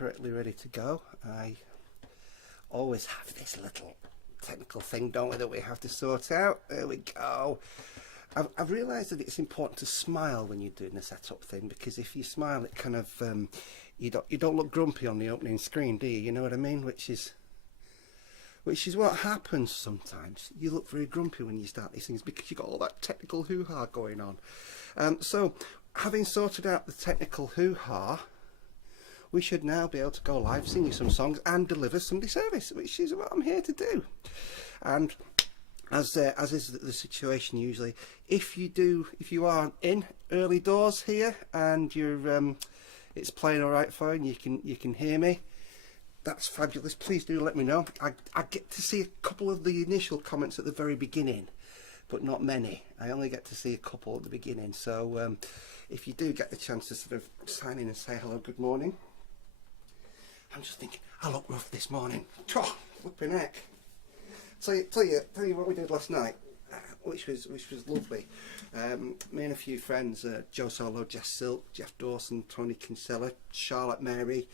desperately ready to go. I always have this little technical thing, don't we, that we have to sort out. There we go. I've realised that it's important to smile when you're doing the setup thing, because if you smile, it kind of you don't look grumpy on the opening screen, do you? You know what I mean? Which is what happens sometimes. You look very grumpy when you start these things because you've got all that technical hoo-ha going on. So, having sorted out the technical hoo-ha, we should now be able to go live, sing you some songs and deliver Sunday service, which is what I'm here to do. And as is the situation usually, if you are in early doors here and you're it's playing all right for you and you can hear me, that's fabulous. Please do let me know. I get to see a couple of the initial comments at the very beginning, but not many. I only get to see a couple at the beginning. So if you do get the chance to sort of sign in and say hello, good morning. I'm just thinking, I look rough this morning. Oh, flipping heck. Tell you what we did last night, which was lovely. Me and a few friends, Joe Solo, Jess Silk, Jeff Dawson, Tony Kinsella, Charlotte Mary,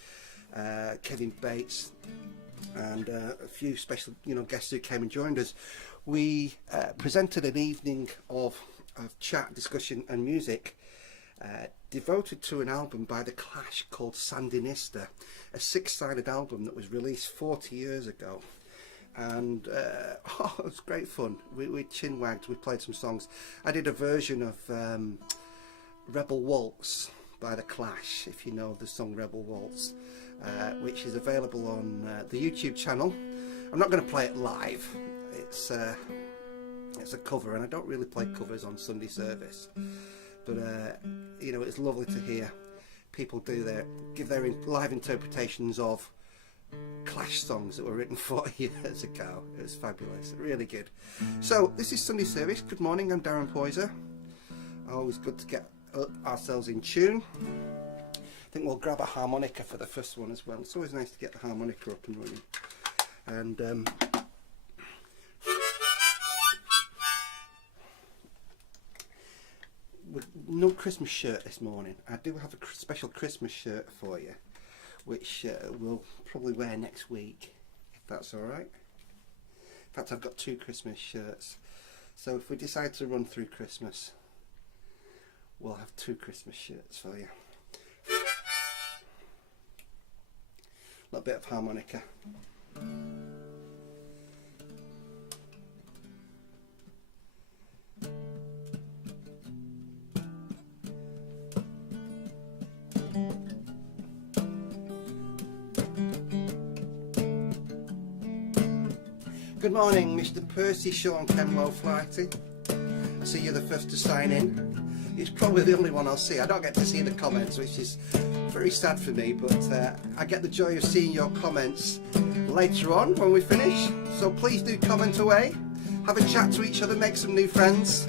Kevin Bates, and a few special guests who came and joined us. We presented an evening of chat, discussion and music devoted to an album by The Clash called Sandinista, a 6-sided album that was released 40 years ago. And it was great fun. We chin wagged, we played some songs. I did a version of Rebel Waltz by The Clash, if you know the song Rebel Waltz, which is available on the YouTube channel. I'm not going to play it live. It's a cover, and I don't really play covers on Sunday service. But it's lovely to hear people give their live interpretations of Clash songs that were written 40 years ago. It was fabulous, really good. So this is Sunday service. Good morning, I'm Darren Poyser. Always good to get ourselves in tune. I think we'll grab a harmonica for the first one as well. It's always nice to get the harmonica up and running. And with no Christmas shirt this morning. I do have a special Christmas shirt for you, which we'll probably wear next week, if that's alright. In fact, I've got 2 Christmas shirts, so if we decide to run through Christmas, we'll have 2 Christmas shirts for you. A little bit of harmonica. Good morning, Mr. Percy Sean Kemlow Flighty. I see you're the first to sign in. It's probably the only one I'll see. I don't get to see the comments, which is very sad for me, but I get the joy of seeing your comments later on when we finish. So please do comment away, have a chat to each other, make some new friends.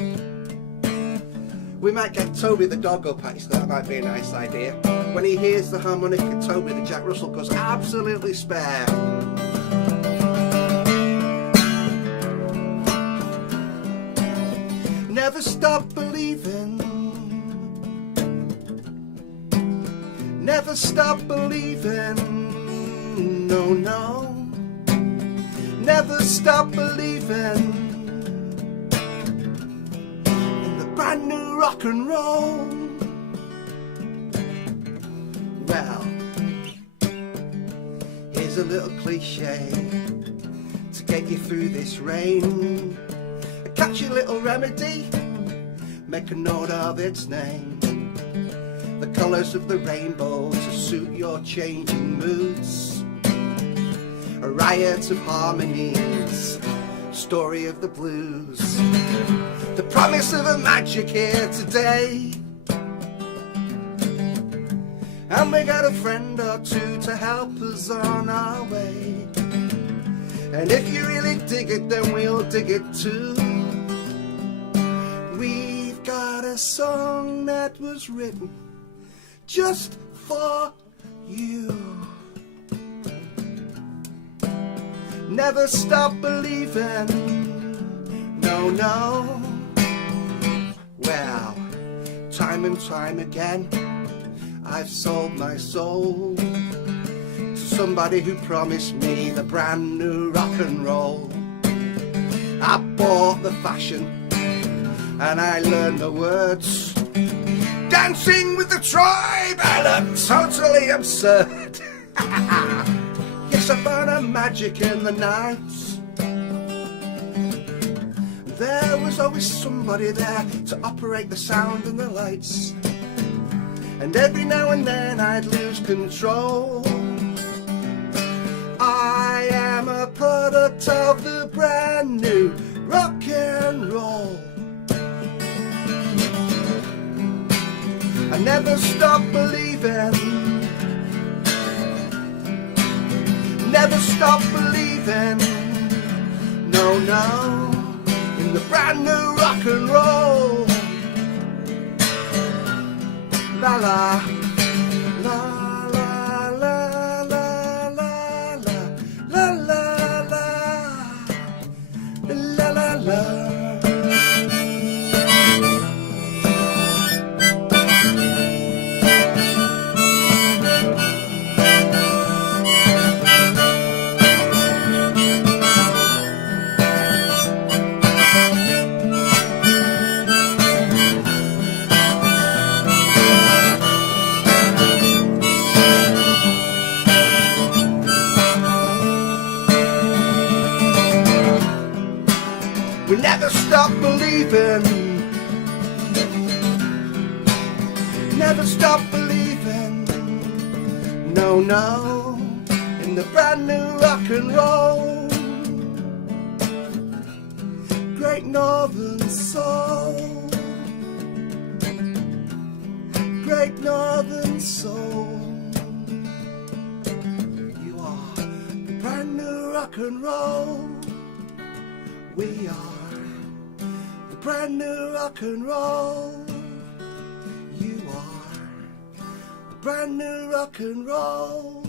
We might get Toby the dog up, actually. That might be a nice idea. When he hears the harmonica, Toby the Jack Russell goes absolutely spare. Never stop believing. Never stop believing. No, no. Never stop believing in the brand new rock and roll. Well, here's a little cliche to get you through this rain. A catchy little remedy, make a note of its name. The colours of the rainbow to suit your changing moods. A riot of harmonies, story of the blues. The promise of a magic here today. And we got a friend or two to help us on our way. And if you really dig it, then we'll dig it too. We've got a song that was written just for you. Never stop believing. No, no. Well, time and time again I've sold my soul somebody who promised me the brand new rock and roll. I bought the fashion and I learned the words. Dancing with the tribe, I look totally absurd. Yes, I found a magic in the night. There was always somebody there to operate the sound and the lights. And every now and then I'd lose control. I am a product of the brand new rock and roll. I never stop believing, never stop believing, no, no, in the brand new rock and roll. La la, la la la la la la la la la la la. We never stop believing, never stop believing, no, no, in the brand new rock and roll. Great Northern Soul, Great Northern Soul. You are the brand new rock and roll. We are the brand new rock and roll. You are the brand new rock and roll.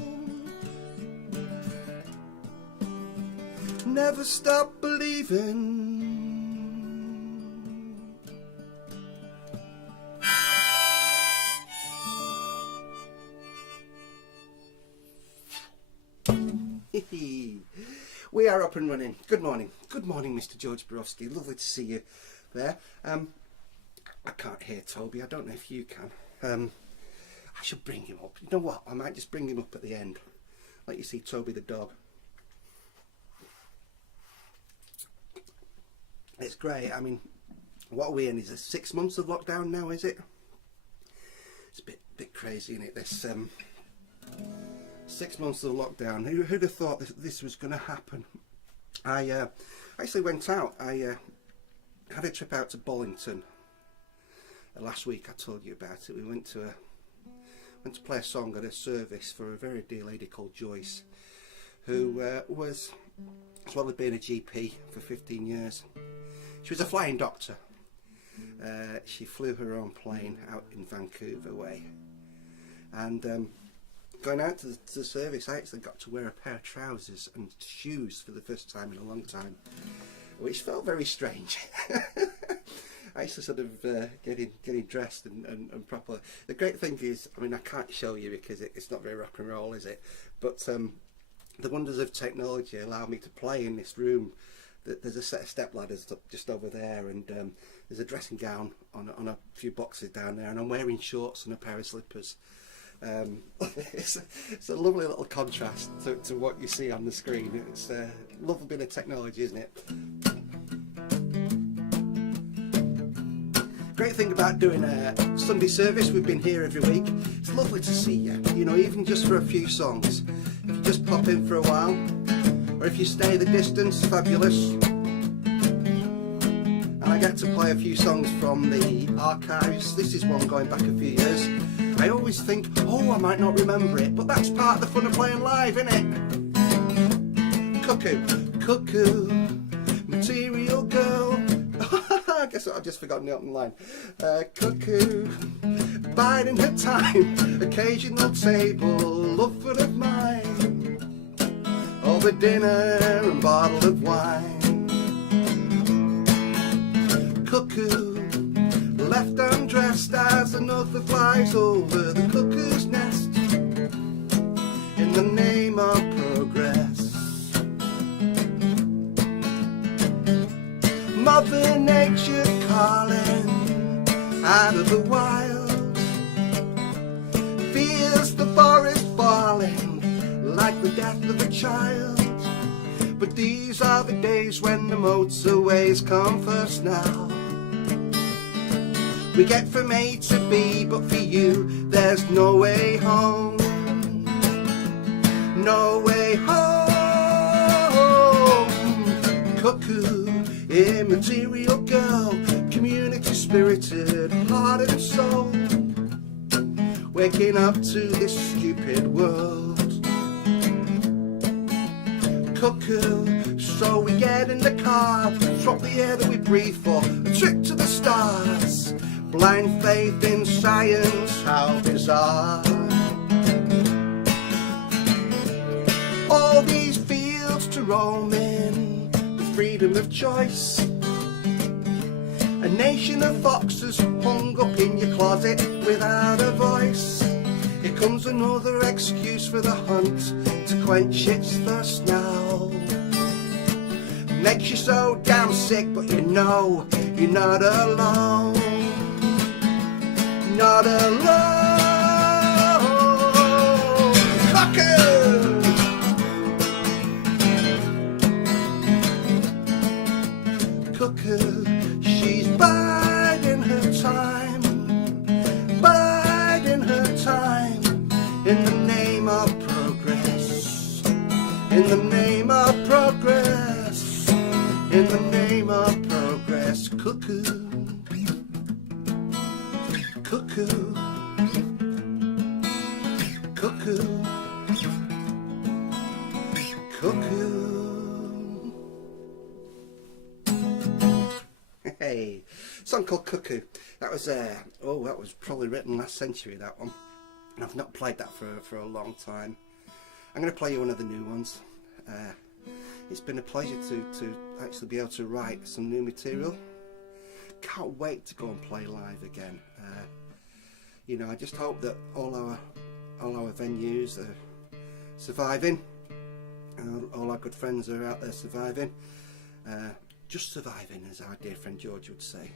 Never stop believing. We are up and running. Good morning. Good morning, Mr. George Borowski. Lovely to see you there. I can't hear Toby. I don't know if you can. I should bring him up. You know what? I might just bring him up at the end. Let you see Toby the dog. It's great. I mean, what are we in? Is it 6 months of lockdown now, is it? It's a bit crazy, isn't it? This 6 months of lockdown. Who'd have thought this was going to happen? I actually went out. I had a trip out to Bollington last week. I told you about it. We went to play a song at a service for a very dear lady called Joyce, who was, as well as being a GP for 15 years, she was a flying doctor. She flew her own plane out in Vancouver way, and going out to the service, I actually got to wear a pair of trousers and shoes for the first time in a long time, which felt very strange. I used to sort of getting dressed and proper. The great thing is, I mean, I can't show you because it's not very rock and roll, is it? But the wonders of technology allow me to play in this room. There's a set of step ladders just over there, and there's a dressing gown on a few boxes down there, and I'm wearing shorts and a pair of slippers. It's a lovely little contrast to what you see on the screen. It's a lovely bit of technology, isn't it? Great thing about doing a Sunday service, we've been here every week. It's lovely to see you, you know, even just for a few songs. If you just pop in for a while, or if you stay the distance, fabulous. And I get to play a few songs from the archives. This is one going back a few years. I always think, oh, I might not remember it, but that's part of the fun of playing live, isn't it? Cuckoo, Cuckoo, Material Girl. I guess I've just forgotten the opening line. Cuckoo, biding her time, occasional table, love full of mine, over dinner and bottle of wine. Cuckoo, left undressed as another flies over the cuckoo's nest, in the name Mother Nature calling out of the wild, feels the forest falling like the death of a child. But these are the days when the motorways come first now. We get from A to B, but for you there's no way home. No way home. Cuckoo, immaterial girl, community spirited, heart and soul, waking up to this stupid world. Cuckoo, so we get in the car, swap the air that we breathe for a trip to the stars. Blind faith in science, how bizarre. All these fields to roam in, the freedom of choice. A nation of foxes hung up in your closet without a voice. Here comes another excuse for the hunt to quench its thirst now. Makes you so damn sick, but you know you're not alone. Not alone. Cuckoo! Cuckoo, she's biding her time, biding her time, in the name of progress, in the name of progress, in the name of progress. Cuckoo, cuckoo, cuckoo, cuckoo. Hey, song called Cuckoo. That was that was probably written last century, that one. And I've not played that for a long time. I'm going to play you one of the new ones. It's been a pleasure to actually be able to write some new material. Can't wait to go and play live again. You know, I just hope that all our venues are surviving. All our good friends are out there surviving. Just surviving, as our dear friend George would say.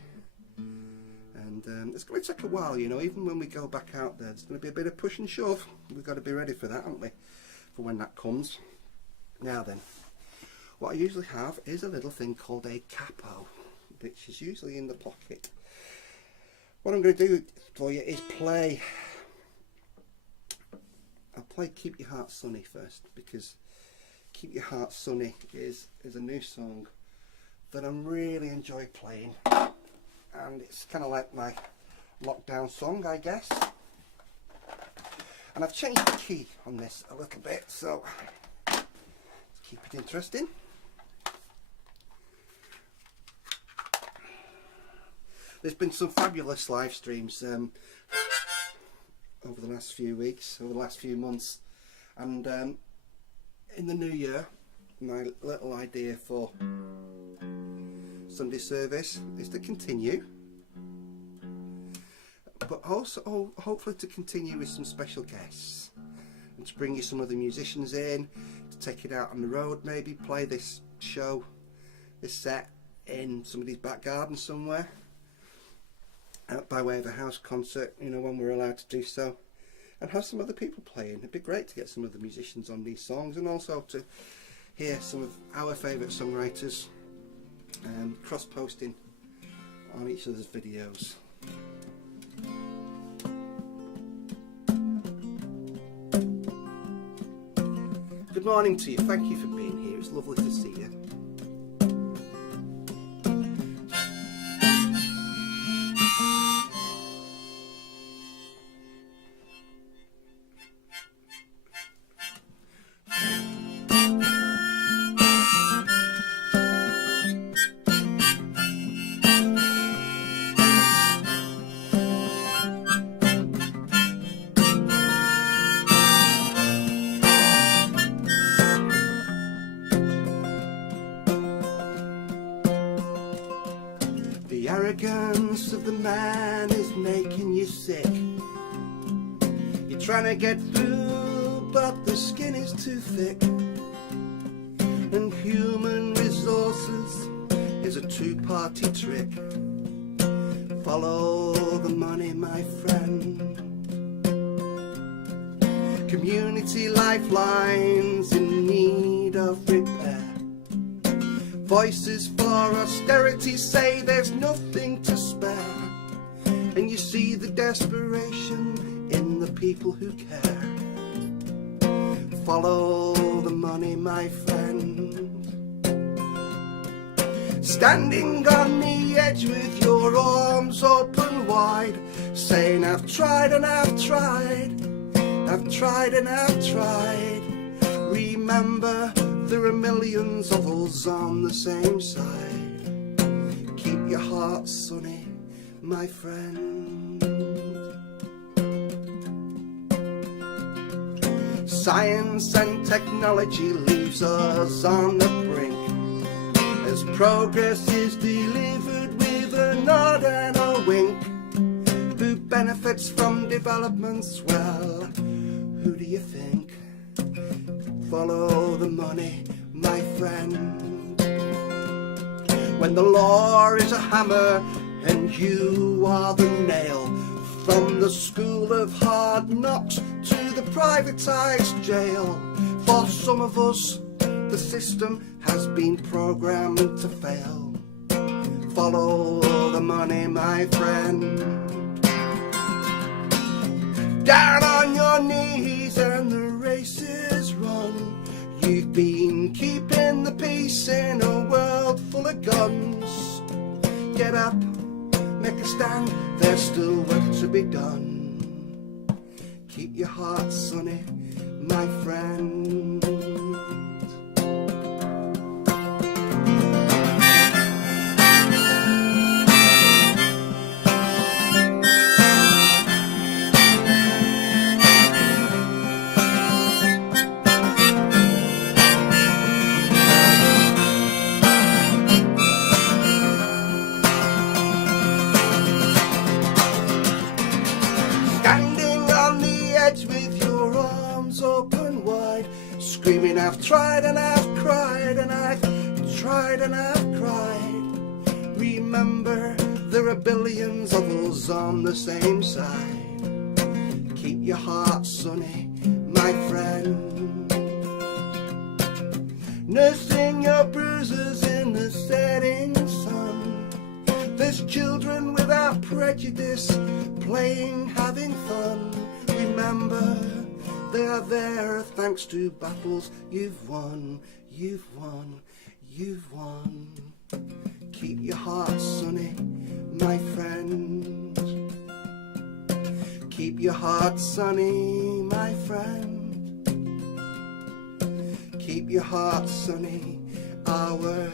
And it's going to take a while, you know, even when we go back out there, there's going to be a bit of push and shove. We've got to be ready for that, haven't we? For when that comes. Now then, what I usually have is a little thing called a capo, which is usually in the pocket. What I'm going to do for you is I'll play Keep Your Heart Sunny first, because Keep Your Heart Sunny is a new song that I'm really enjoy playing, and it's kind of like my lockdown song, I guess. And I've changed the key on this a little bit, so let's keep it interesting. There's been some fabulous live streams over the last few weeks, over the last few months, and in the new year, my little idea for Sunday service is to continue, but also hopefully to continue with some special guests, and to bring you some other musicians in, to take it out on the road, maybe play this show, this set in somebody's back garden somewhere, by way of a house concert, you know, when we're allowed to do so, and have some other people playing. It'd be great to get some other musicians on these songs, and also to hear some of our favourite songwriters cross-posting on each other's videos. Good morning to you, thank you for being here, it's lovely to see you. The arrogance of the man is making you sick. You're trying to get through, but the skin is too thick. And human resources is a two-party trick. Follow the money, my friend. Community lifelines in need of repair. Voices for austerity say there's nothing to spare. And you see the desperation in the people who care. Follow the money, my friend. Standing on the edge with your arms open wide, saying I've tried and I've tried, I've tried and I've tried. Remember, there are millions of us on the same side. Keep your heart sunny, my friend. Science and technology leaves us on the brink, as progress is delivered with a nod and a wink. Who benefits from developments? Well, who do you think? Follow the money, my friend. When the law is a hammer and you are the nail, from the school of hard knocks to the privatised jail, for some of us the system has been programmed to fail. Follow the money, my friend. Down on your knees and the race is run. You've been keeping the peace in a world full of guns. Get up, make a stand, there's still work to be done. Keep your heart sunny, my friend. With your arms open wide, screaming I've tried and I've cried and I've tried and I've cried. Remember, there are billions of us on the same side. Keep your heart sunny, my friend. Nursing your bruises in the setting sun. There's children without prejudice, playing, having fun. Remember, they are there thanks to battles you've won, you've won, you've won. Keep your heart sunny, my friend. Keep your heart sunny, my friend. Keep your heart sunny, our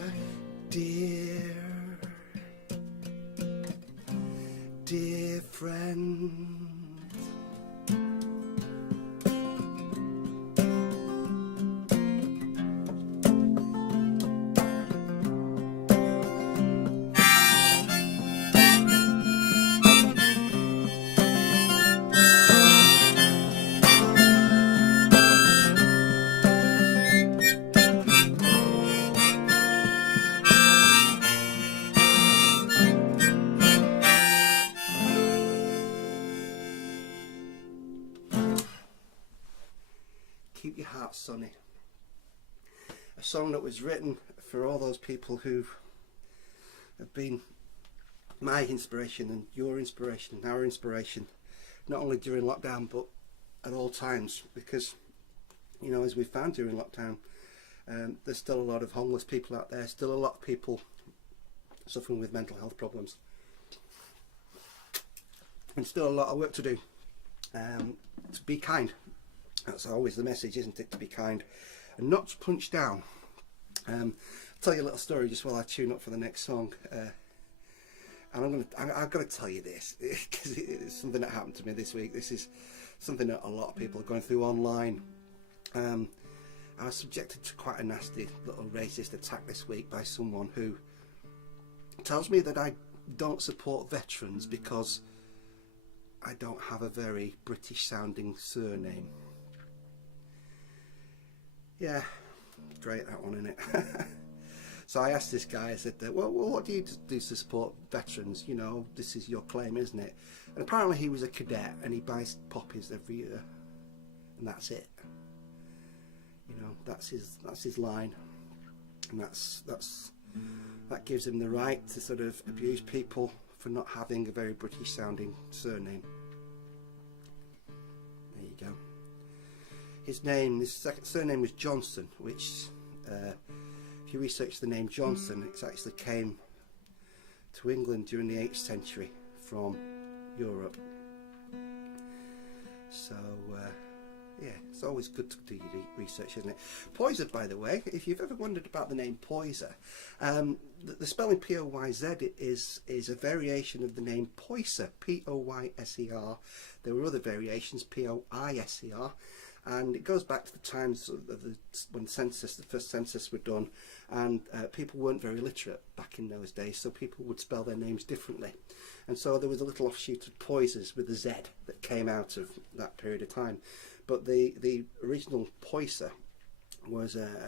dear, dear friend. Keep your heart sunny. A song that was written for all those people who have been my inspiration and your inspiration and our inspiration, not only during lockdown but at all times, because, you know, as we found during lockdown, there's still a lot of homeless people out there, still a lot of people suffering with mental health problems, and still a lot of work to do. To be kind. That's always the message, isn't it? To be kind and not to punch down. I'll tell you a little story just while I tune up for the next song. And I've got to tell you this because it's something that happened to me this week. This is something that a lot of people are going through online. I was subjected to quite a nasty little racist attack this week by someone who tells me that I don't support veterans because I don't have a very British sounding surname. Yeah, great that one, isn't it? So I asked this guy, I said, well, what do you do to support veterans? You know, this is your claim, isn't it? And apparently he was a cadet and he buys poppies every year. And that's it. You know, that's his line. And that gives him the right to sort of abuse people for not having a very British sounding surname. There you go. His surname was Johnson, which if you research the name Johnson, it actually came to England during the 8th century from Europe. So yeah, it's always good to do your research, isn't it? Poyser, by the way, if you've ever wondered about the name Poyser, the spelling P-O-Y-Z is a variation of the name Poyser, P-O-Y-S-E-R. There were other variations, P-O-I-S-E-R, and it goes back to the times of when the first census were done, and people weren't very literate back in those days, so people would spell their names differently. And so there was a little offshoot of Poysers with a Z that came out of that period of time. But the original Poyser was a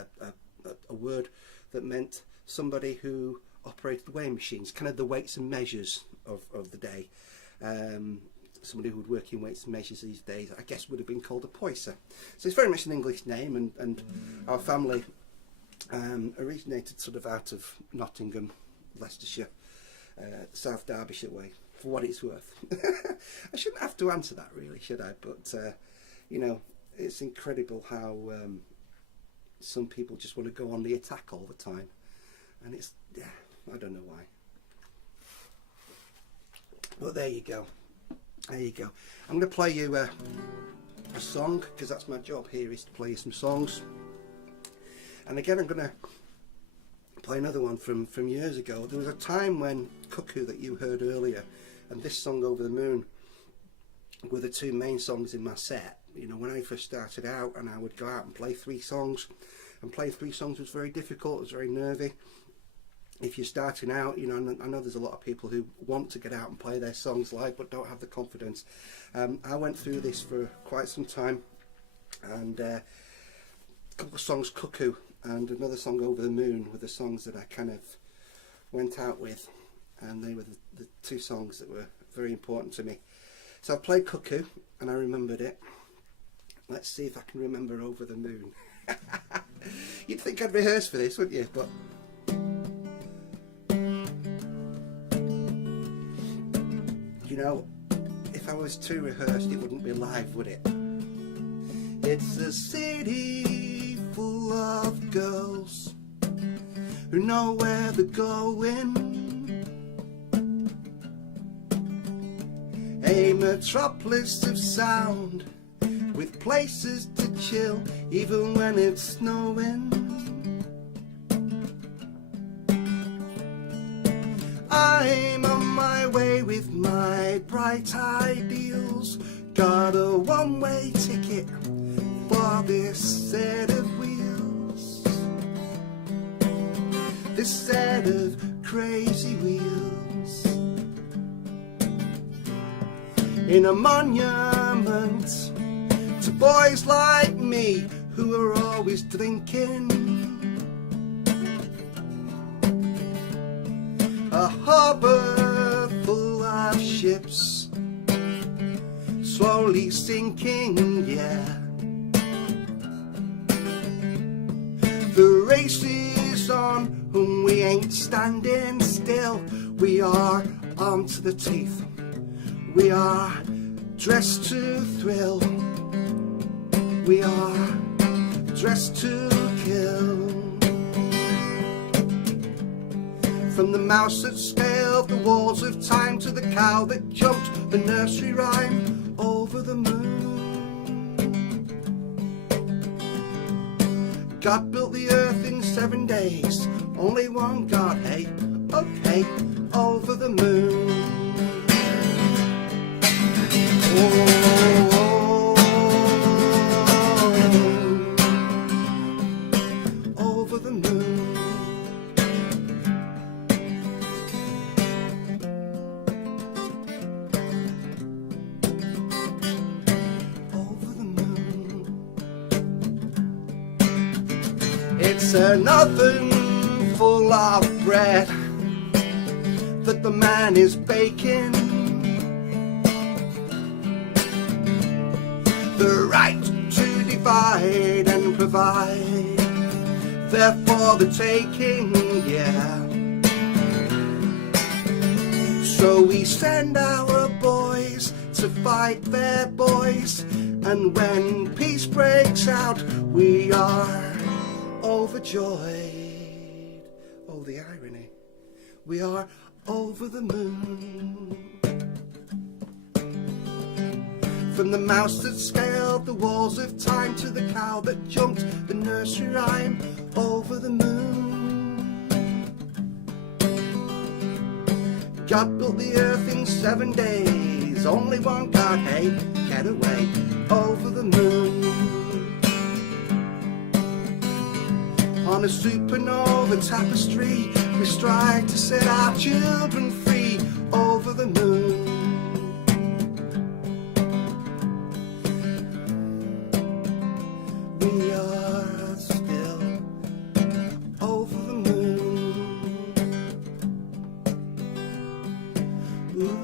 word that meant somebody who operated weighing machines, kind of the weights and measures of the day. Somebody who would work in weights and measures these days, I guess, would have been called a Poyser. So it's very much an English name, and our family originated sort of out of Nottingham, Leicestershire, South Derbyshire way, for what it's worth. I shouldn't have to answer that really, should I? But you know, it's incredible how some people just want to go on the attack all the time, and it's, yeah, I don't know why. But there you go. There you go. I'm going to play you a song, because that's my job here, is to play you some songs. And again, I'm going to play another one from years ago. There was a time when Cuckoo, that you heard earlier, and this song, Over the Moon, were the two main songs in my set. You know, when I first started out, and I would go out and play 3 songs, and playing 3 songs was very difficult, it was very nervy. If you're starting out, you know, I know there's a lot of people who want to get out and play their songs live but don't have the confidence. I went through this for quite some time, and a couple of songs, Cuckoo, and another song, Over the Moon, were the songs that I kind of went out with, and they were the 2 songs that were very important to me. So I played Cuckoo, and I remembered it. Let's see if I can remember Over the Moon. You'd think I'd rehearse for this, wouldn't you? But you know, if I was too rehearsed, it wouldn't be live, would it? It's a city full of girls who know where they're going, a metropolis of sound with places to chill even when it's snowing. I'm on my way with my bright ideals, got a one-way ticket for this set of wheels, this set of crazy wheels, in a monument to boys like me who are always drinking. A harbour full of ships slowly sinking, yeah. The race is on and we ain't standing still. We are armed to the teeth, we are dressed to thrill, we are dressed to kill. From the mouse that scaled the walls of time to the cow that jumped the nursery rhyme over the moon. God built the earth in 7 days, only one God, hey, okay, over the moon. Over the moon. Over the moon. It's a northern full of bread that the man is baking. The right to divide and provide, they're for the taking, yeah. So we send our boys to fight their boys, and when peace breaks out, we are overjoyed. Oh, the irony. We are over the moon. From the mouse that scaled the walls of time to the cow that jumped the nursery rhyme, over the moon. God built the earth in 7 days, only one God, hey, get away, over the moon. On a supernova tapestry, we strive to set our children free, over the moon. We are still over the moon. Ooh,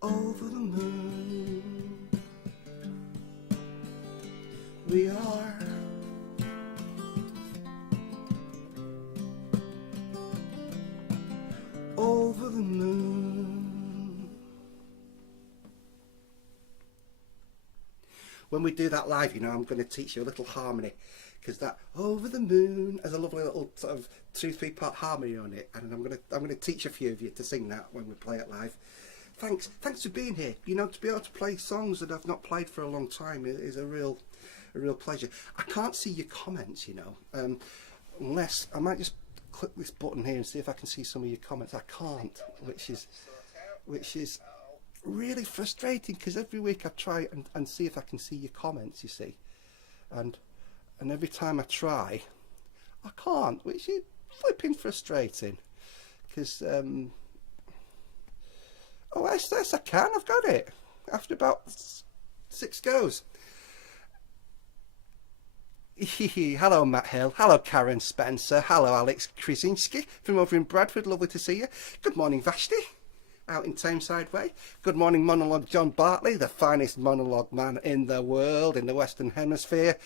over the moon. We are over the moon. When we do that live, you know, I'm going to teach you a little harmony, because that over the moon has a lovely little sort of 2-3 part harmony on it, and I'm going to teach a few of you to sing that when we play it live. Thanks for being here. You know, to be able to play songs that I've not played for a long time is a real pleasure. I can't see your comments, you know, unless I might just click this button here and see if I can see some of your comments. I can't, which is really frustrating, because every week I try and see if I can see your comments, you see, and every time I try I can't, which is flipping frustrating, because oh yes I can, I've got it after about 6 goes. Hello Matt Hill, hello Karen Spencer, hello Alex Krasinski from over in Bradford, lovely to see you. Good morning Vashti, out in Tameside Way. Good morning Monologue John Bartley, the finest monologue man in the world, in the Western Hemisphere.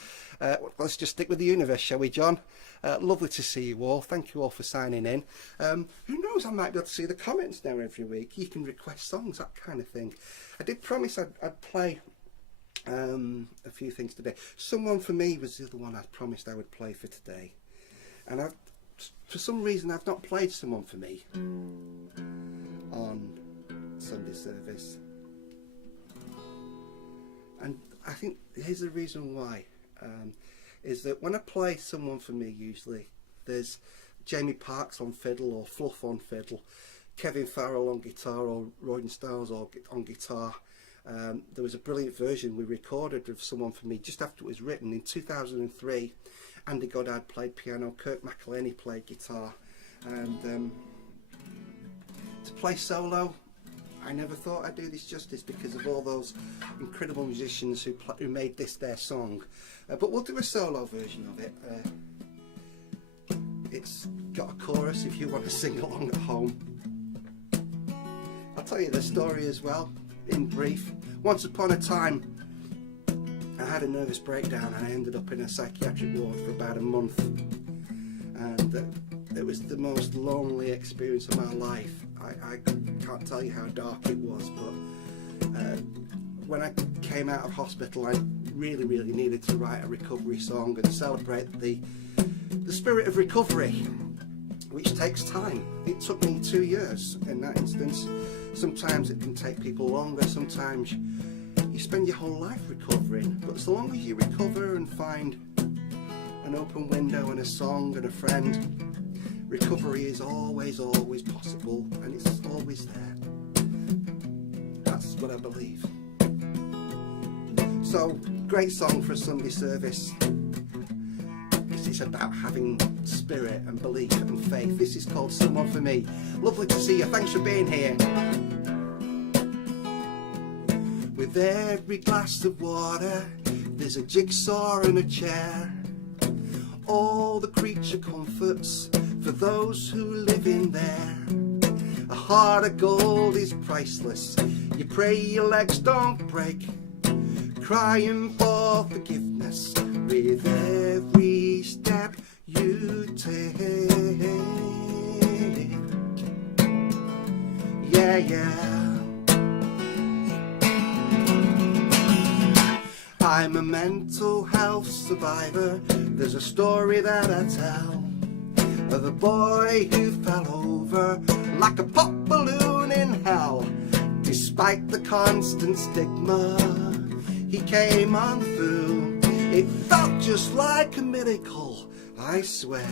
Let's just stick with the universe, shall we, John? Lovely to see you all. Thank you all for signing in. Who knows, I might be able to see the comments now every week. You can request songs, that kind of thing. I did promise I'd play a few things today. Someone for Me was the other one I promised I would play for today. And for some reason I've not played Someone for Me on Sunday service, and I think here's the reason why, is that when I play Someone for Me, usually there's Jamie Parks on fiddle or Fluff on fiddle, Kevin Farrell on guitar or Royden Stiles on guitar. There was a brilliant version we recorded of Someone for Me just after it was written in 2003. Andy Goddard played piano, Kirk McElhaney played guitar, and to play solo, I never thought I'd do this justice because of all those incredible musicians who made this their song. But we'll do a solo version of it. It's got a chorus if you want to sing along at home. I'll tell you the story as well, in brief. Once upon a time, I had a nervous breakdown and I ended up in a psychiatric ward for about a month. And it was the most lonely experience of my life. I can't tell you how dark it was, but when I came out of hospital, I really needed to write a recovery song and celebrate the spirit of recovery, which takes time. It took me 2 years in that instance. Sometimes it can take people longer, sometimes you spend your whole life recovering, but so long as you recover and find an open window and a song and a friend, recovery is always possible, and it's always there. That's what I believe. So, great song for a Sunday service, because it's about having spirit and belief and faith. This is called Someone for Me. Lovely to see you. Thanks for being here. With every glass of water, There's a jigsaw and a chair, all the creature comforts for those who live in there. A heart of gold is priceless, you pray your legs don't break, crying for forgiveness with every step you take. Yeah, yeah. I'm a mental health survivor. There's a story that I tell of a boy who fell over like a pop balloon in hell. Despite the constant stigma, he came on through. It felt just like a miracle, I swear.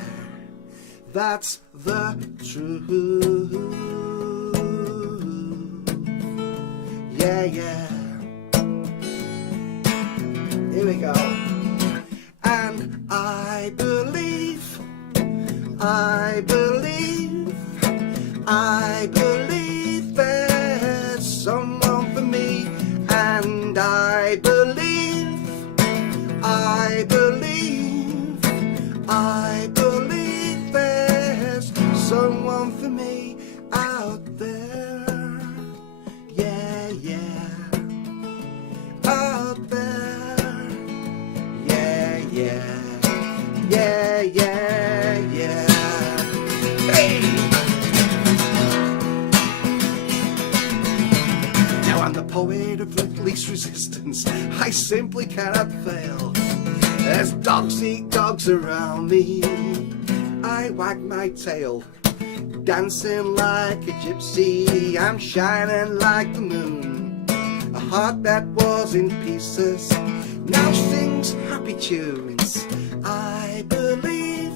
That's the truth. Yeah, yeah. Here we go. And I believe there's someone for me. And I believe there's someone for me out there. Yeah, yeah. Out there. Yeah, yeah. Yeah, yeah, yeah. Hey! Now I'm the poet of least resistance. I simply cannot fail. As dogs eat dogs around me, I wag my tail. Dancing like a gypsy, I'm shining like the moon. A heart that was in pieces now sings happy tunes. I believe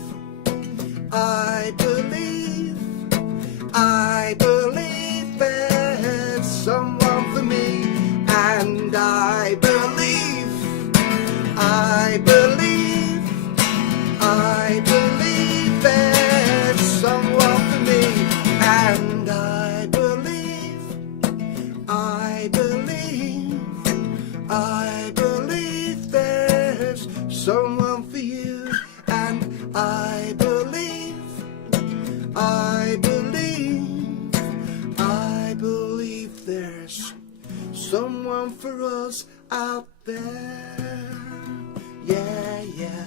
there's someone for me. And I believe there's someone for me. And I believe there's someone for you. And I believe there's someone for us out there. Yeah, yeah.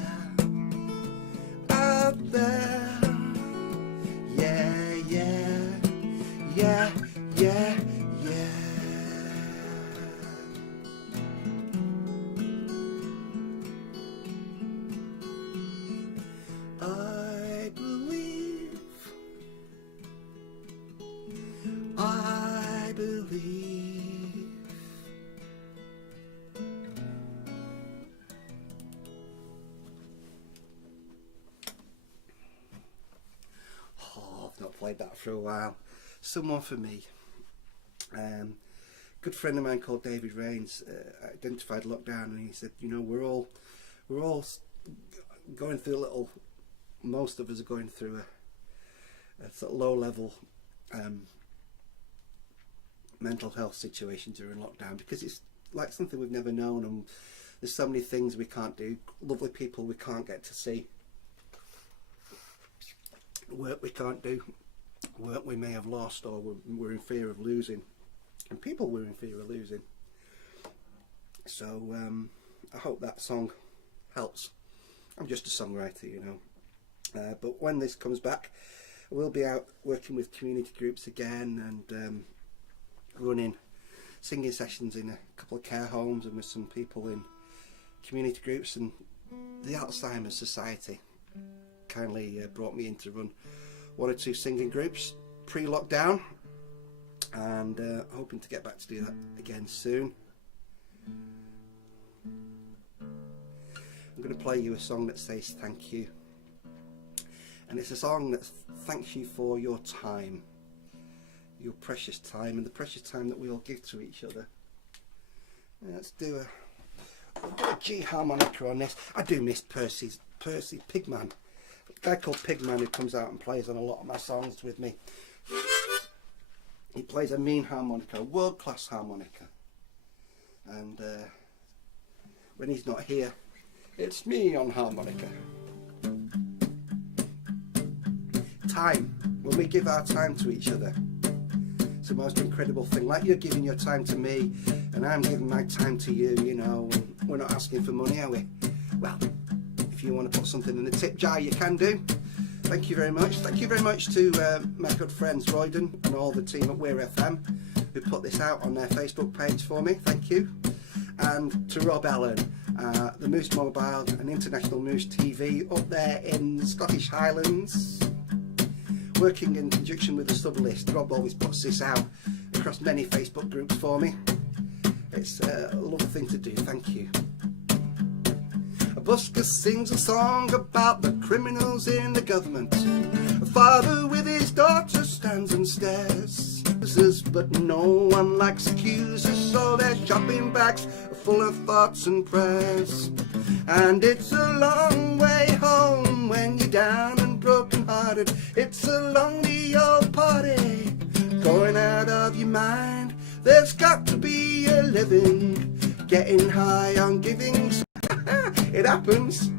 Out there. Yeah, yeah. Yeah, yeah, yeah. I believe. Oh, I've not played that for a while. Someone for me. Good friend of mine called David Rains identified lockdown, and he said, you know, we're all going through a little. Most of us are going through a sort of low level mental health situation during lockdown, because it's like something we've never known, and there's so many things we can't do, lovely people we can't get to see, work we can't do, work we may have lost or we're in fear of losing, and people we're in fear of losing. So I hope that song helps. I'm just a songwriter, you know, but when this comes back, we'll be out working with community groups again, and running singing sessions in a couple of care homes and with some people in community groups. And the Alzheimer's Society kindly brought me in to run one or two singing groups pre-lockdown, and hoping to get back to do that again soon. I'm going to play you a song that says thank you, and it's a song that thanks you for your time, your precious time, and the precious time that we all give to each other. Let's do a G harmonica on this. I do miss Percy Pigman, a guy called Pigman, who comes out and plays on a lot of my songs with me. He plays a mean harmonica, a world-class harmonica, and when he's not here, it's me on harmonica. Time, when we give our time to each other, it's the most incredible thing. Like you're giving your time to me and I'm giving my time to you, you know. We're not asking for money, are we? Well, if you want to put something in the tip jar, you can do. Thank you very much. Thank you very much to my good friends Royden and all the team at Weir FM who put this out on their Facebook page for me. Thank you. And to Rob Allen, the Moose Mobile and International Moose TV up there in the Scottish Highlands. Working in conjunction with the Sublist, Rob always puts this out across many Facebook groups for me. It's a lovely thing to do, thank you. A busker sings a song about the criminals in the government. A father with his daughter stands and stares. But no one likes accusers, so their shopping bags are full of thoughts and prayers. And it's a long way home when you're down and broken hearted. It's a lonely old party going out of your mind. There's got to be a living, getting high on giving. It happens.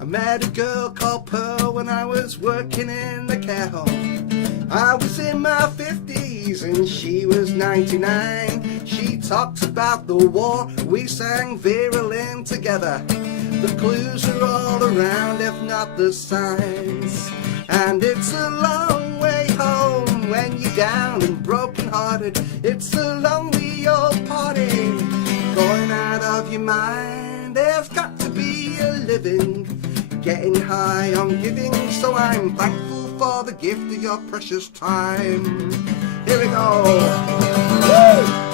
I met a girl called Pearl when I was working in the care home. I was in my 50s and she was 99. She talked about the war, we sang Vera Lynn together. The clues are all around, if not the signs. And it's a long way home when you're down and broken hearted. It's a lonely old party going out of your mind. There's got to be a living, getting high on giving. So I'm thankful for the gift of your precious time. Here we go. Woo!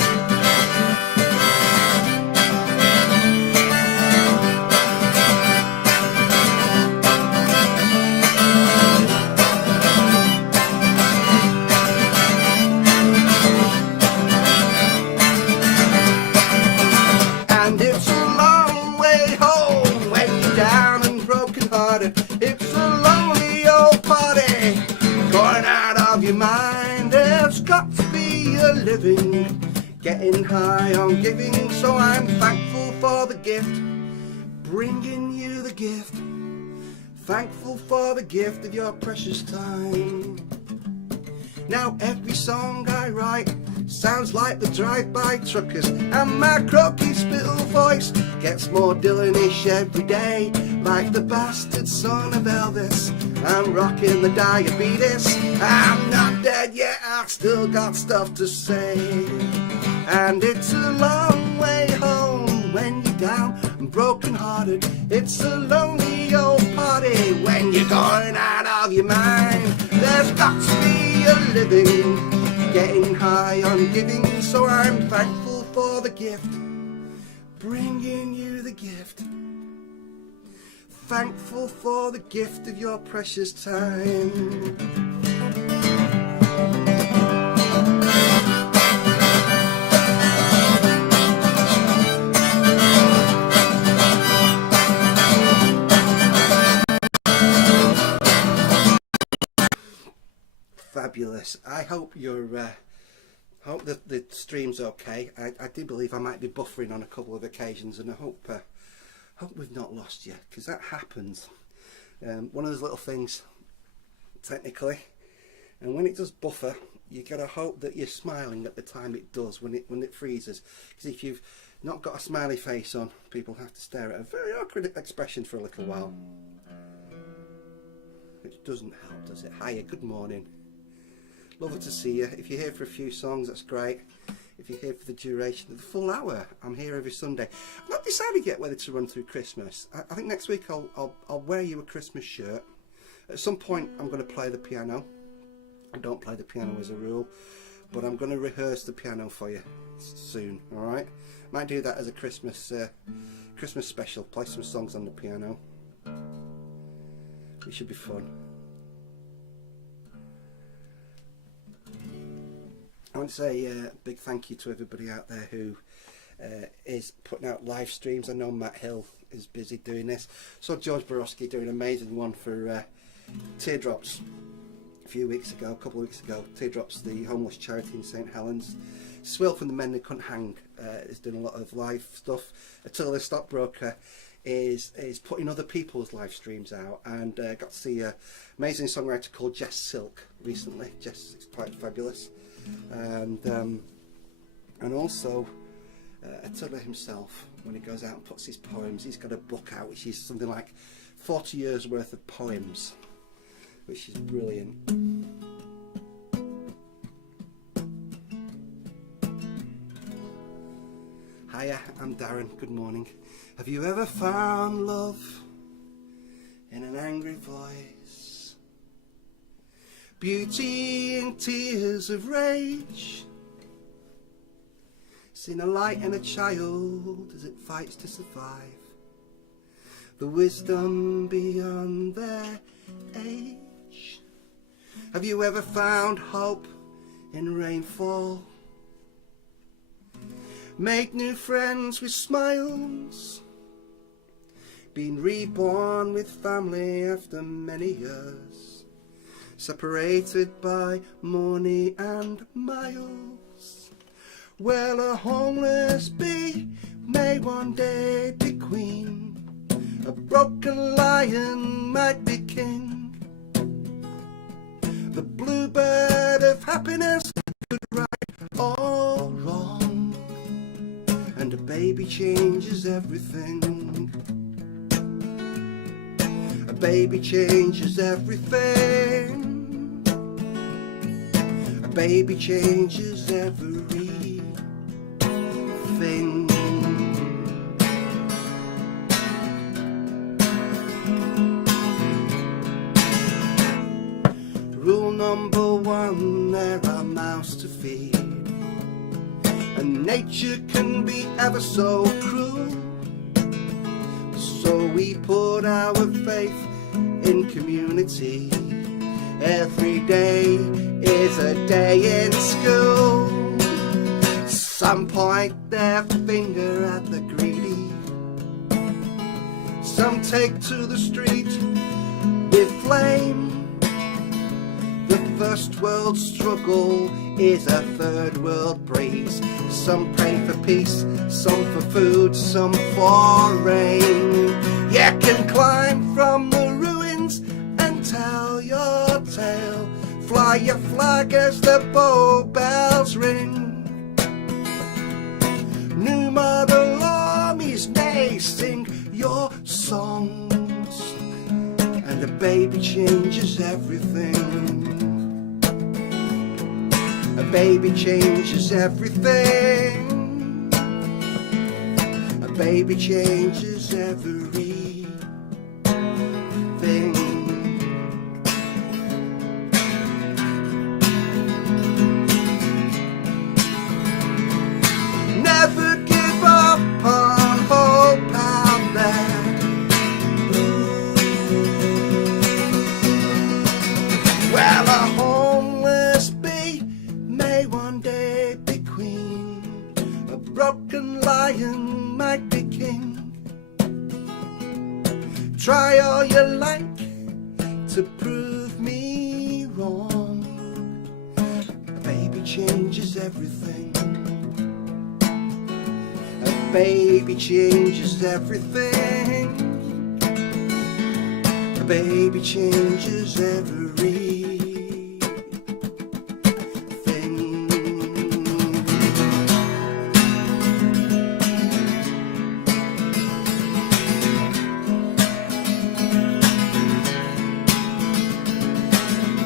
It's a lonely old party going out of your mind. There's got to be a living, getting high on giving. So I'm thankful for the gift, bringing you the gift. Thankful for the gift of your precious time. Now every song I write sounds like the drive-by truckers, and my croaky spittle voice gets more Dylanish every day. Like the bastard son of Elvis, I'm rocking the diabetes. I'm not dead yet, I've still got stuff to say. And it's a long way home when you're down and broken hearted. It's a lonely old party when you're going out of your mind. There's got to be a living, getting high on giving. So I'm thankful for the gift, bringing you the gift. Thankful for the gift of your precious time. Fabulous. I hope you're hope that the stream's okay. I do believe I might be buffering on a couple of occasions, and I hope we've not lost you, because that happens. One of those little things, technically, and when it does buffer, you gotta hope that you're smiling at the time it does, when it freezes. Because if you've not got a smiley face on, people have to stare at a very awkward expression for a little while. Which doesn't help, does it? Hiya, good morning. Lovely to see you. If you're here for a few songs, that's great. If you're here for the duration of the full hour, I'm here every Sunday. I've not decided yet whether to run through Christmas. I think next week I'll wear you a Christmas shirt. At some point I'm going to play the piano. I don't play the piano as a rule, but I'm going to rehearse the piano for you soon, alright? Might do that as a Christmas special, play some songs on the piano. It should be fun. I want to say a big thank you to everybody out there who is putting out live streams. I know Matt Hill is busy doing this. So George Borowski doing an amazing one for Teardrops a couple of weeks ago, Teardrops, the homeless charity in St Helens. Swill from the Men That Couldn't Hang is doing a lot of live stuff. Attila the Stockbroker is putting other people's live streams out, and got to see an amazing songwriter called Jess Silk recently. Jess is quite fabulous, and also Attila himself, when he goes out and puts his poems, he's got a book out which is something like 40 years worth of poems, which is brilliant. Hiya, I'm Darren, good morning. Have you ever found love in an angry voice? Beauty in tears of rage? Seen a light in a child as it fights to survive? The wisdom beyond their age? Have you ever found hope in rainfall? Make new friends with smiles? Been reborn with family after many years, separated by money and miles? Well, a homeless bee may one day be queen, a broken lion might be king. The bluebird of happiness could right all wrong, and a baby changes everything. A baby changes everything. A baby changes everything. Rule number one, there are mouths to feed, and nature can be ever so cruel. So we put our faith in community. Every day is a day in school. Some point their finger at the greedy, some take to the street with flame. The first world struggle is a third world breeze. Some pray for peace, some for food, some for rain. You can climb from the ruins and tell your tale. Fly your flag as the bow bells ring. New model armies may sing your songs, and a baby changes everything. A baby changes everything. A baby changes everything. Never give up on hope out there. Well, a homeless bee may one day be queen, a broken lion might be king. Try all you like to prove me wrong. A baby changes everything. A baby changes everything. A baby changes everything.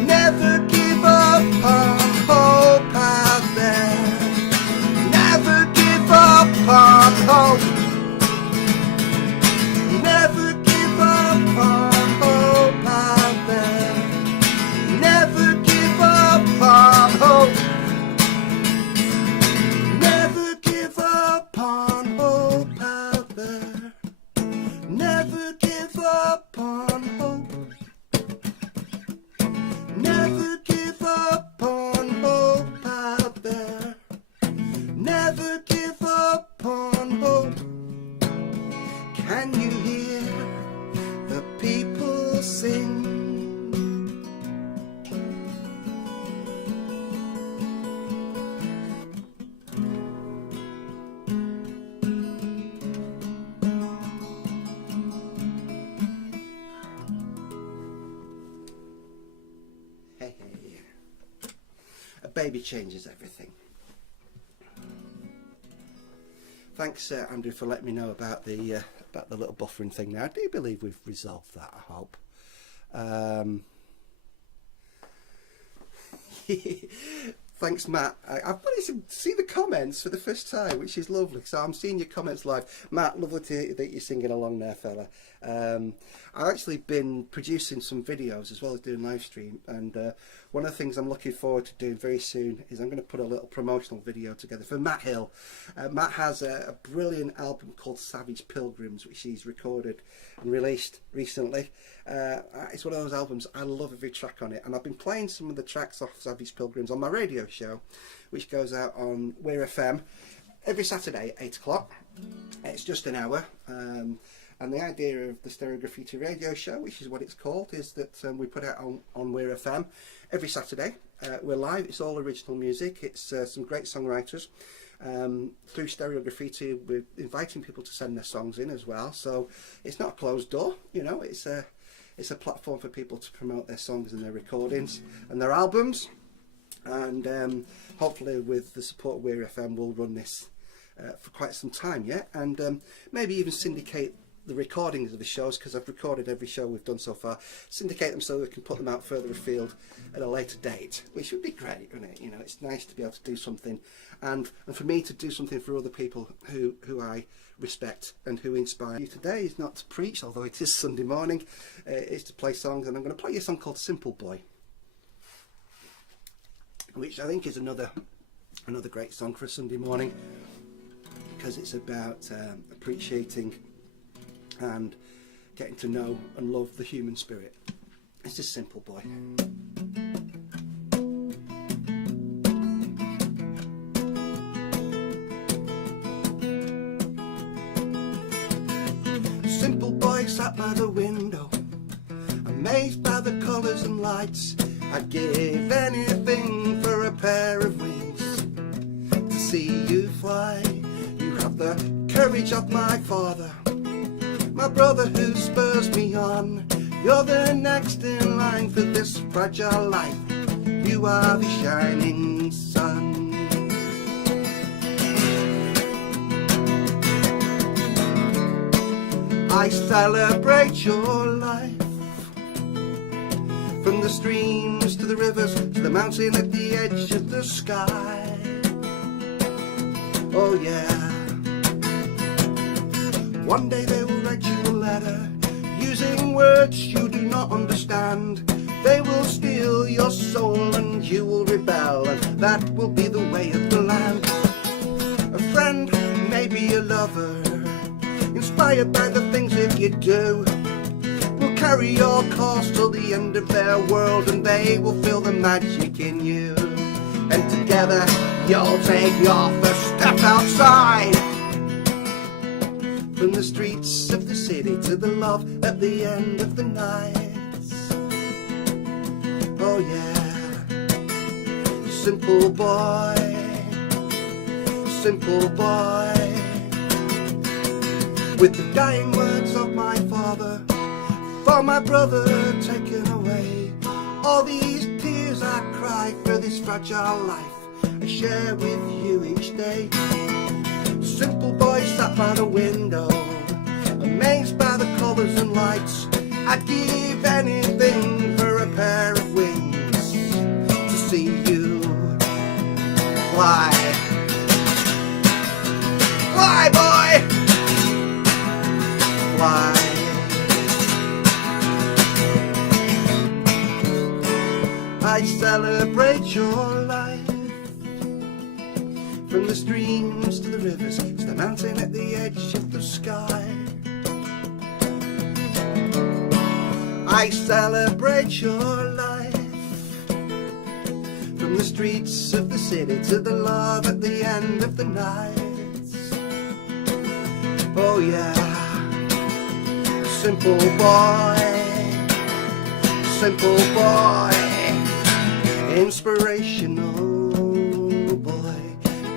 Never give up on hope out there. Never give up on hope. Never give up on hope out there. baby changes everything. Thanks, Andrew, for letting me know about the little buffering thing. Now I do believe we've resolved that, I hope. Thanks, Matt. I've managed to see the comments for the first time, which is lovely. So I'm seeing your comments live. Matt, lovely to hear that you're singing along there, fella. I've actually been producing some videos as well as doing live stream, and one of the things I'm looking forward to doing very soon is I'm going to put a little promotional video together for Matt Hill. Matt has a brilliant album called Savage Pilgrims, which he's recorded and released recently. It's one of those albums, I love every track on it, and I've been playing some of the tracks off Savage Pilgrims on my radio show, which goes out on Weir FM every Saturday at 8 o'clock. It's just an hour, and the idea of the Stereo Graffiti radio show, which is what it's called, is that we put out on Weir FM every Saturday. We're live, it's all original music, it's some great songwriters. Through Stereo Graffiti we're inviting people to send their songs in as well, so it's not a closed door, you know, it's a platform for people to promote their songs and their recordings and their albums. And hopefully with the support of Weir FM we'll run this for quite some time yet, and maybe even syndicate the recordings of the shows, because I've recorded every show we've done so far, syndicate them so we can put them out further afield at a later date, which would be great, wouldn't it? You know, it's nice to be able to do something, and for me to do something for other people who I respect and who inspire. You today is not to preach, although it is Sunday morning, it's to play songs, and I'm going to play you a song called Simple Boy, which I think is another great song for a Sunday morning, because it's about appreciating and getting to know and love the human spirit. It's just Simple Boy. Simple boy sat by the window, amazed by the colours and lights. I'd give anything for a pair of wings to see you fly. You have the courage of my father, my brother who spurs me on. You're the next in line for this fragile life. You are the shining sun. I celebrate your life, from the streams to the rivers to the mountain at the edge of the sky. Oh yeah. One day they will write you a letter using words you do not understand. They will steal your soul and you will rebel, and that will be the way of the land. A friend, maybe a lover, inspired by the things that you do, will carry your course till the end of their world, and they will feel the magic in you. And together you'll take your first step outside, from the streets of the city to the love at the end of the night. Oh yeah. Simple boy, simple boy, with the dying words of my father, for my brother taken away. All these tears I cry for this fragile life I share with you each day. Simple boy sat by the window, amazed by the colours and lights. I'd give anything for a pair of wings to see you fly. Fly, boy! Fly. I celebrate your life, from the streams to the rivers to the mountain at the edge of the sky. I celebrate your life, from the streets of the city to the love at the end of the night. Oh yeah. Simple boy, simple boy, inspirational boy,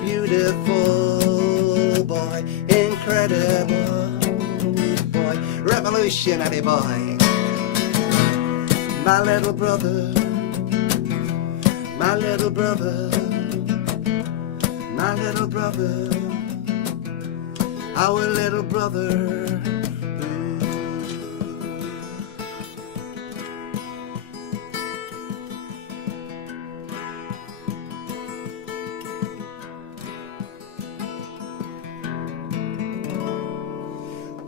beautiful boy, incredible boy, revolutionary boy. My little brother, my little brother, my little brother, our little brother.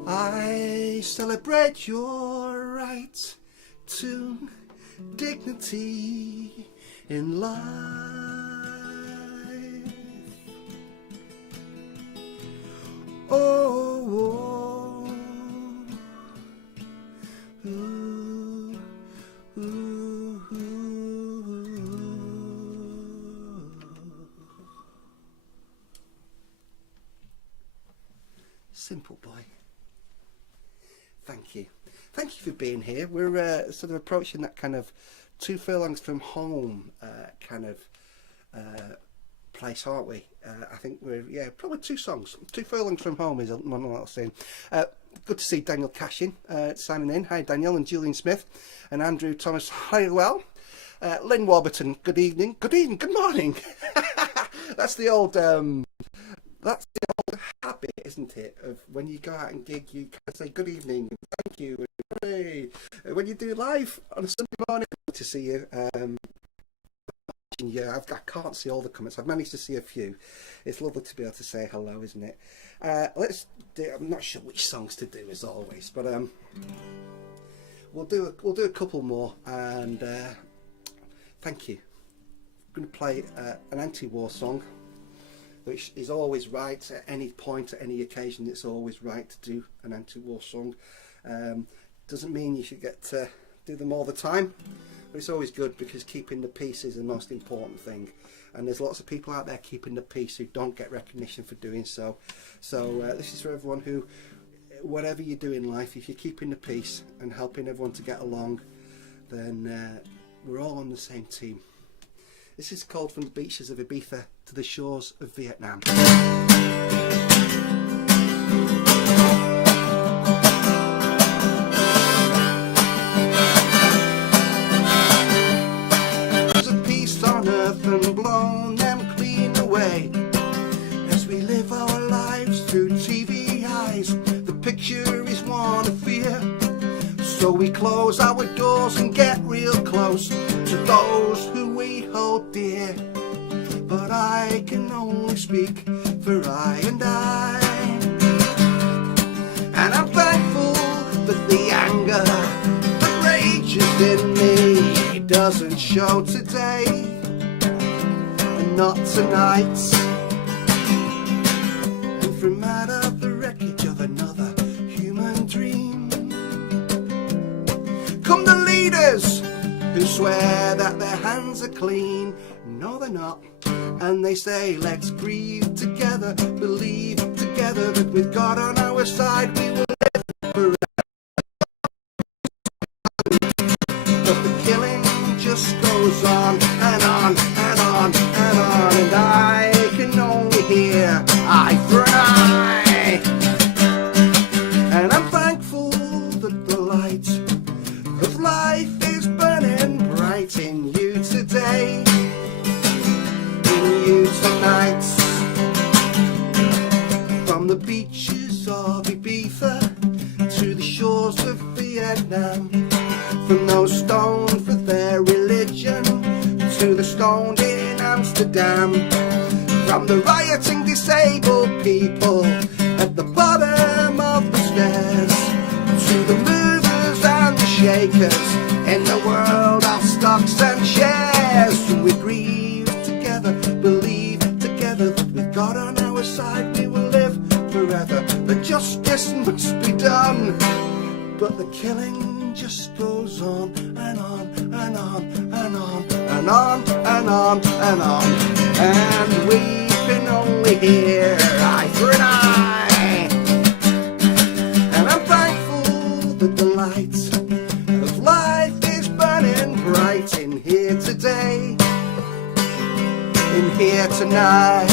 I celebrate your right to dignity in life. Oh, ooh, ooh, ooh. Simple boy. Thank you. Thank you for being here. We're sort of approaching that kind of 2 furlongs from home kind of place, aren't we? I think we're, yeah, probably 2 songs. 2 furlongs from home is one I was saying. Good to see Daniel Cashin signing in. Hi Daniel, and Julian Smith and Andrew Thomas. Hi, well. Lynn Warburton, good evening. Good evening, good morning. That's the old habit, isn't it, of when you go out and gig, you kind of say good evening, thank you, and hooray. When you do live on a Sunday morning, good to see you. Yeah, I can't see all the comments. I've managed to see a few. It's lovely to be able to say hello, isn't it? Let's do. I'm not sure which songs to do as always, but we'll do a couple more, and thank you. I'm going to play an anti-war song, which is always right at any point, at any occasion. It's always right to do an anti-war song. Doesn't mean you should get to do them all the time, but it's always good because keeping the peace is the most important thing. And there's lots of people out there keeping the peace who don't get recognition for doing so. So this is for everyone who, whatever you do in life, if you're keeping the peace and helping everyone to get along, then we're all on the same team. This is called From the Beaches of Ibiza to the Shores of Vietnam. There's a peace on earth and blown them clean away. As we live our lives through TV eyes, the picture is one of fear. So we close our doors and get real close to those who we hold dear. But I can only speak for I and I. And I'm thankful that the anger that rages in me doesn't show today, and not tonight. And from out of the wreckage of another human dream come the leaders who swear that their hands are clean. No, they're not. And they say, let's grieve together, believe together that with God on our side we will live forever. But the killing just goes on and on and on and on, and I can only hear eye for an eye. And I'm thankful that the light of life is burning bright in you today, in you tonight. From the beaches of Ibiza to the shores of Vietnam, from those stoned for their religion to the stoned in Amsterdam, from the rioting disabled people at the bottom of the stairs to the movers and the shakers in the world of stocks and shares. We grieve together, believe together that with God on our side we will live forever. That justice must be done, but the killing just goes on and on and on and on and on and on and on, and we can only hear eye for an eye. And I'm thankful that the light of life is burning bright in here today, in here tonight,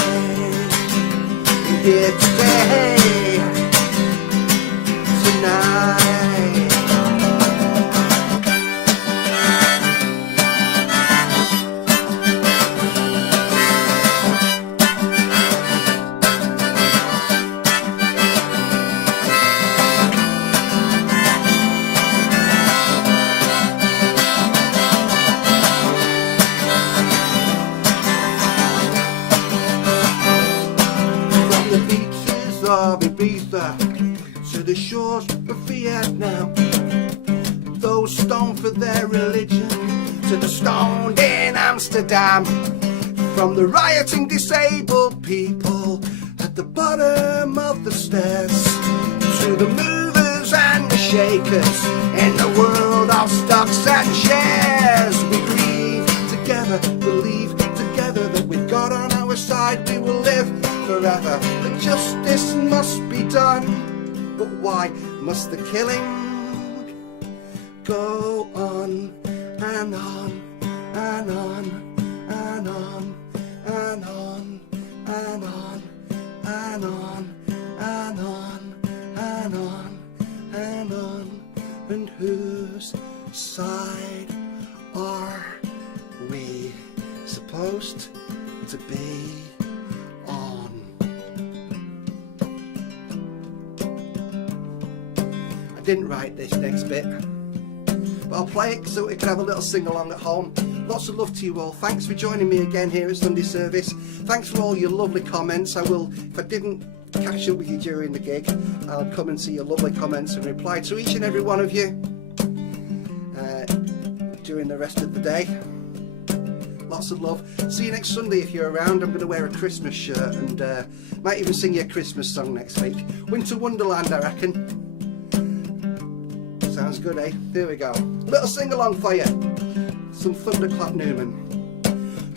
in here today, tonight. of Ibiza to the shores of Vietnam. Those stoned for their religion to the stoned in Amsterdam. From the rioting disabled people at the bottom of the stairs to the movers and the shakers in the world of stocks and shares. We grieve together, believe together that with God on our side we will live forever. That justice must be done, but why must the killing go on and on and on and on and on and on and on and on and on and on? And whose side are we supposed to be on? I didn't write this next bit, but I'll play it so we can have a little sing-along at home. Lots of love to you all. Thanks for joining me again here at Sunday Service. Thanks for all your lovely comments. I will, if I didn't catch up with you during the gig, I'll come and see your lovely comments and reply to each and every one of you during the rest of the day. Lots of love. See you next Sunday if you're around. I'm going to wear a Christmas shirt and might even sing you a Christmas song next week. Winter Wonderland, I reckon. Sounds good, eh? Here we go. Little sing-along for you. Some Thunderclap Newman.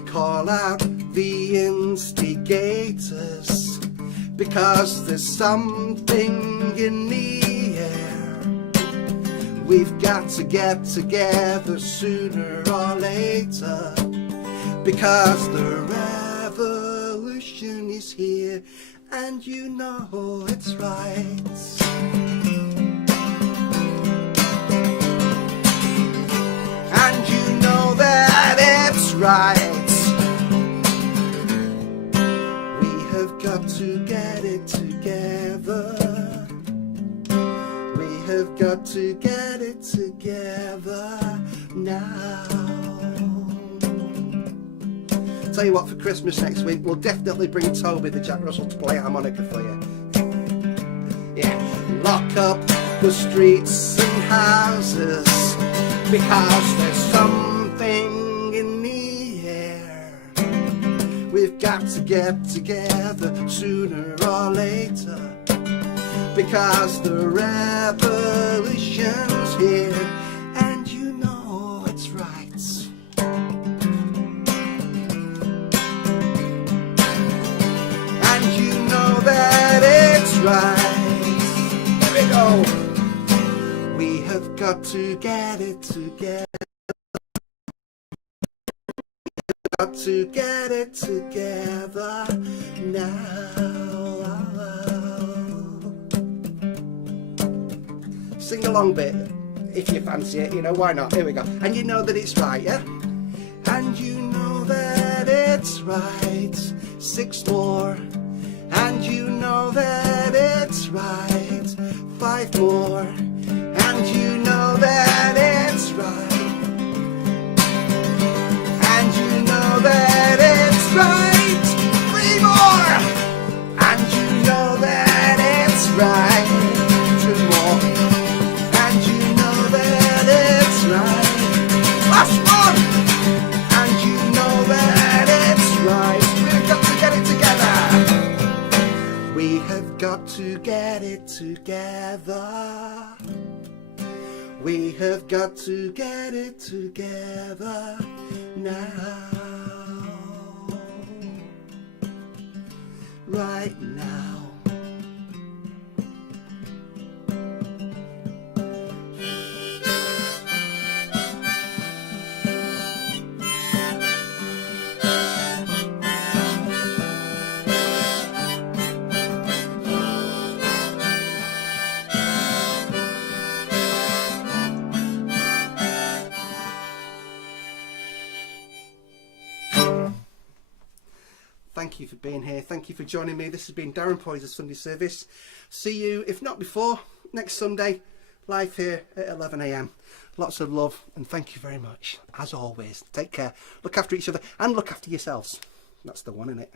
Call out the instigators, because there's something in the air. We've got to get together sooner or later, because the revolution is here, and you know it's right. And you know that it's right. We have got to get it together. We have got to get it together now. Tell you what, for Christmas next week, we'll definitely bring Toby the Jack Russell to play harmonica for you. Yeah, lock up the streets and houses, because there's something in the air. We've got to get together sooner or later, because the revolution's here, and you know it's right. And you know that it's right. Here we go. We have got to get it together. Got to get it together now. Sing along bit if you fancy it, you know, why not? Here we go. And you know that it's right, yeah? And you know that it's right. 6 more. And you know that it's right. 5 more. And you know that it's right. And you know that it's right. 3 more. And you know that it's right. 2 more. And you know that it's right. Last one. And you know that it's right. We've got to get it together. We have got to get it together. We have got to get it together now. Right now. Thank you for being here. Thank you for joining me. This has been Darren Poyser's Sunday Service. See you, if not before, next Sunday, live here at 11 AM. Lots of love and thank you very much. As always, take care, look after each other and look after yourselves. That's the one, innit?